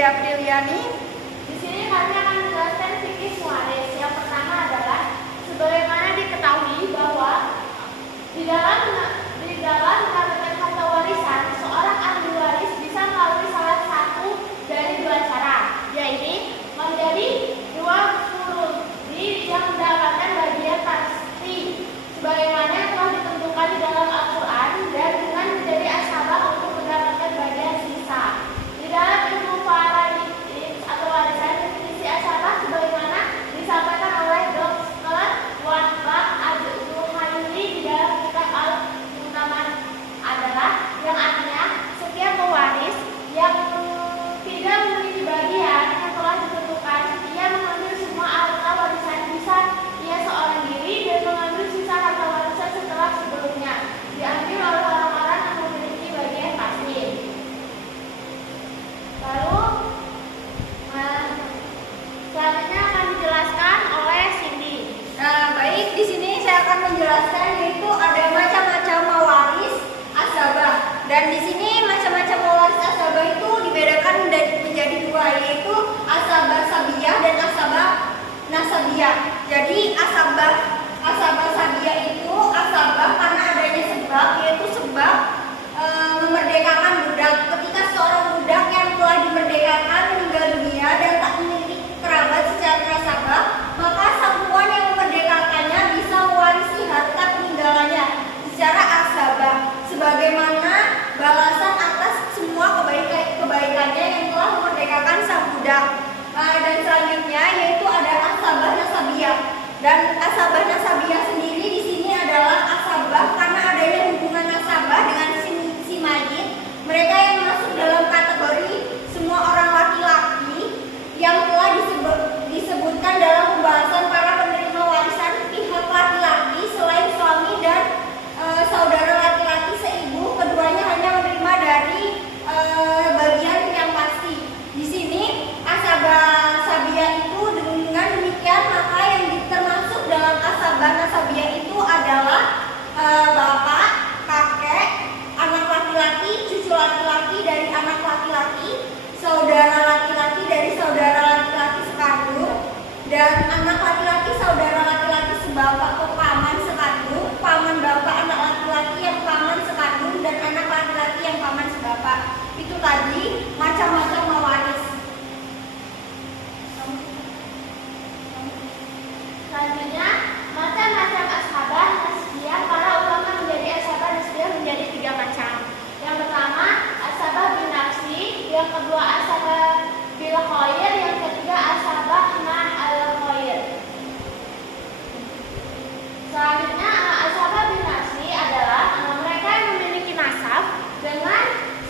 Rizkia Apriliani. Di sini kami akan menjelaskan fikih waris. Yang pertama adalah sebagaimana diketahui bahwa di dalam mendapatkan harta warisan, seorang ahli waris bisa melalui salah satu dari dua cara, yaitu menjadi dua furudi yang mendapatkan bagian pasti sebagaimana yang telah ditentukan di dalam Al-Quran, dan dengan menjadi asabah untuk mendapatkan bagian sisa. Di dalam ilmu faraid atau warisan, definisi asabah sebagaimana disampaikan oleh Dr. Watbah Az-Zuhaili di dalam kitab Al-Munaman adalah yang artinya setiap pewaris yang tidak memiliki bagian yang telah ditentukan, ia mengambil semua harta warisan bisa ia seorang diri dan mengambil sisa harta warisan setelah sebelumnya diambil oleh orang-orang yang memiliki bagian pasti. Lalu selanjutnya akan dijelaskan oleh Cindy. Baik, di sini saya akan menjelaskan yaitu ada macam-macam mawaris asabah. Dan di sini macam-macam mawaris asabah itu dibedakan menjadi dua, yaitu asabah sabiyah dan asabah nasabiyah. Jadi asabah sabiyah itu asabah karena adanya sebab, yaitu sebab memerdekakan budak. Ketika seorang budak yang telah dimerdekakan meninggal dunia dan tak memiliki kerabat secara nasabah, maka sangguan yang memerdekakannya bisa mewarisi harta peninggalannya secara asabah sebagaimana balasan atas semua kebaikannya yang telah memerdekakan sang budak. Dan selanjutnya yaitu ada asabah nasabiyah. Dan asabah nasabiyah sendiri di sini adalah asabah karena adanya hubungan nasabah dengan si mayit. Mereka yang masuk dalam kategori semua orang laki-laki yang telah disebutkan dalam pembahasan para penerima warisan pihak laki-laki selain suami dan saudara laki-laki seibu, keduanya hanya menerima dari bagian yang pasti. Di sini asabah sabiyah itu dengan demikian maka yang termasuk dalam asabah nasabiyah itu adalah bapak, kakek, anak laki-laki, cucu laki-laki dari anak laki-laki, saudara laki-laki dari saudara laki-laki sekandung, dan anak laki-laki saudara laki-laki sebapak atau paman sekandung, paman bapak anak laki-laki yang paman sekandung, dan anak laki-laki yang paman sebapak. Itu tadi macam-macam mawaris. Selanjutnya, macam-macam asabah nasbiyah. Para ulama menjadi asabah nasbiyah menjadi tiga macam. Yang pertama, asabah bin nafsi, yang kedua asabah bil khair, yang ketiga asabah ma'al khair. Selanjutnya, asabah bin nafsi adalah mereka yang memiliki nasab dengan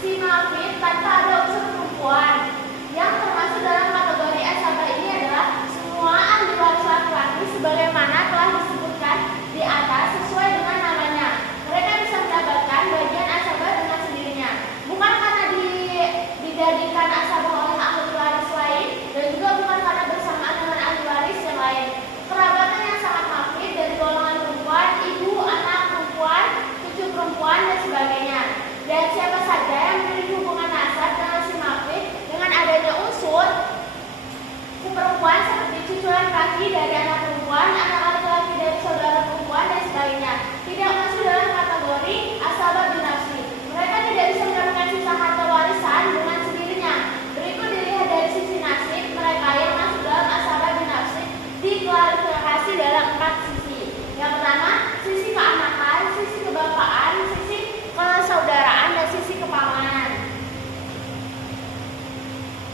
si mafid tanpa ada unsur perempuan. Yang termasuk dalam kategori asabah ini adalah semua ahli waris laki-laki sebagaimana telah disebutkan di atas sesuai dengan namanya. Mereka bisa mendapatkan bagian asabah dengan sendirinya, bukan karena dijadikan asabah oleh ahli waris lain, dan juga bukan karena bersamaan dengan ahli waris yang lain. Kerabatan yang sangat mafid dari golongan perempuan, ibu, anak perempuan, cucu perempuan, dan sebagainya. Dan siapa saja yang memiliki hubungan nasab dengan si mafid dengan adanya unsur perempuan seperti cucu laki-laki dari anak perempuan, anak laki-laki dari saudara perempuan, dan sebagainya, tidak masuk dalam kategori asabah bin nafsi. Mereka tidak bisa mendapatkan sisa harta warisan dengan sendirinya. Berikut dilihat dari sisi nasib mereka yang masuk dalam asabah bin nafsi diklarifikasi dalam 4 sisi. Yang pertama, sisi keanakan, sisi kebapaan, sisi kesaudaraan, dan sisi kepamanan.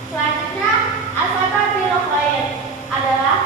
Selanjutnya, asabah bil khair adalah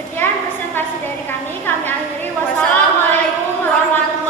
Sekian presentasi dari kami akhiri. Wassalamualaikum warahmatullahi